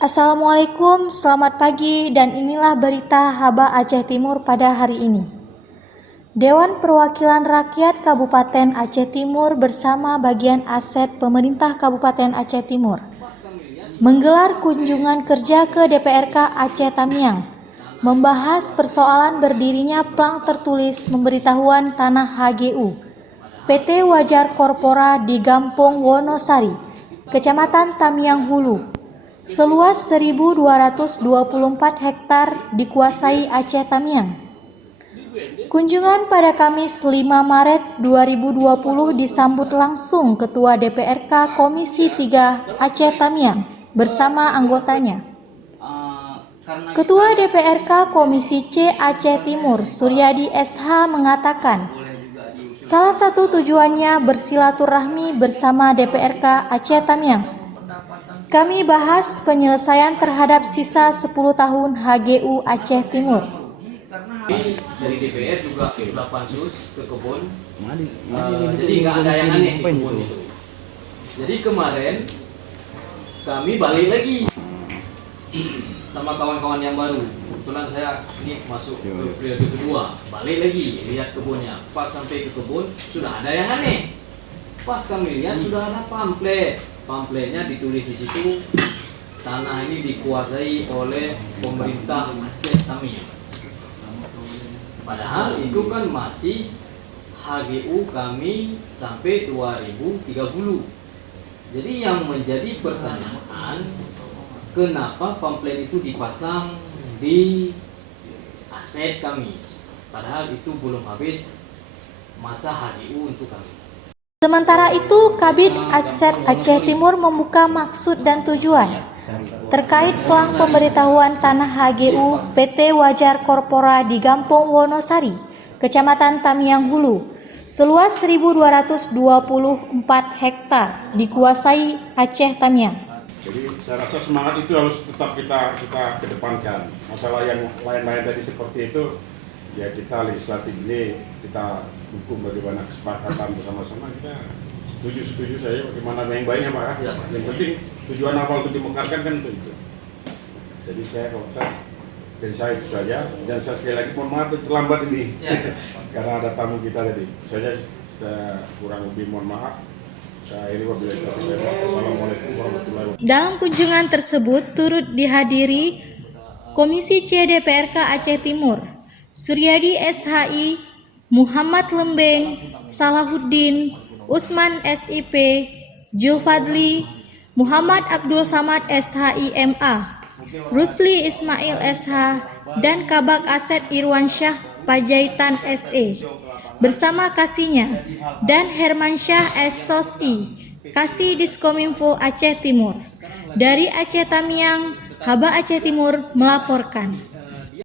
Assalamualaikum, selamat pagi dan inilah berita Haba Aceh Timur pada hari ini. Dewan Perwakilan Rakyat Kabupaten Aceh Timur bersama bagian aset pemerintah Kabupaten Aceh Timur menggelar kunjungan kerja ke DPRK Aceh Tamiang, membahas persoalan berdirinya plang tertulis pemberitahuan tanah HGU PT Wajar Korpora di Gampong Wonosari, Kecamatan Tamiang Hulu, seluas 1.224 hektar dikuasai Aceh Tamiang. Kunjungan pada Kamis 5 Maret 2020 disambut langsung Ketua DPRK Komisi 3 Aceh Tamiang bersama anggotanya. Ketua DPRK Komisi C Aceh Timur, Suryadi SH mengatakan, salah satu tujuannya bersilaturahmi bersama DPRK Aceh Tamiang. Kami bahas penyelesaian terhadap sisa 10 tahun HGU Aceh Timur. Dari DPR juga sudah pansus ke kebun, jadi nggak ada yang aneh di kebun itu. Jadi kemarin kami balik lagi sama kawan-kawan yang baru. Kebetulan saya ini masuk ke periode kedua, balik lagi lihat kebunnya. Pas sampai ke kebun sudah ada yang aneh. Pas kami lihat sudah ada pamfletnya ditulis di situ, tanah ini dikuasai oleh pemerintah Aceh Tamiang. Padahal itu kan masih HGU kami sampai 2030. Jadi yang menjadi pertanyaan, kenapa pamflet itu dipasang di aset kami? Padahal itu belum habis masa HGU untuk kami. Sementara itu, Kabid Aset Aceh Timur membuka maksud dan tujuan terkait plang pemberitahuan tanah HGU PT Wajar Korpora di Gampong Wonosari, Kecamatan Tamiang Hulu, seluas 1.224 hektar dikuasai Aceh Tamiang. Jadi saya rasa semangat itu harus tetap kita kedepankan. Masalah yang lain-lain tadi seperti itu, ya kita legislatif ini kita dukung bagaimana kesepakatan bersama-sama, kita setuju saya bagaimana yang baiknya Pak. Ya, yang penting tujuan awal untuk dimekarkan kan itu. Jadi saya kalau dari saya itu saja, dan saya sekali lagi mohon maaf terlambat ini ya. Karena ada tamu kita tadi. Saya kurang lebih mohon maaf. Assalamualaikum warahmatullahi wabarakatuh. Dalam kunjungan tersebut turut dihadiri Komisi C DPRK Aceh Timur, Suryadi SHI, Muhammad Lembeng, Salahuddin, Usman SIP, Julfadli, Muhammad Abdul Samad SHI MA, Rusli Ismail SH, dan Kabak Aset Irwansyah Pajaitan SE bersama kasihnya, dan Hermansyah S. Sosi, Kasih Diskominfo Aceh Timur. Dari Aceh Tamiang, Haba Aceh Timur melaporkan.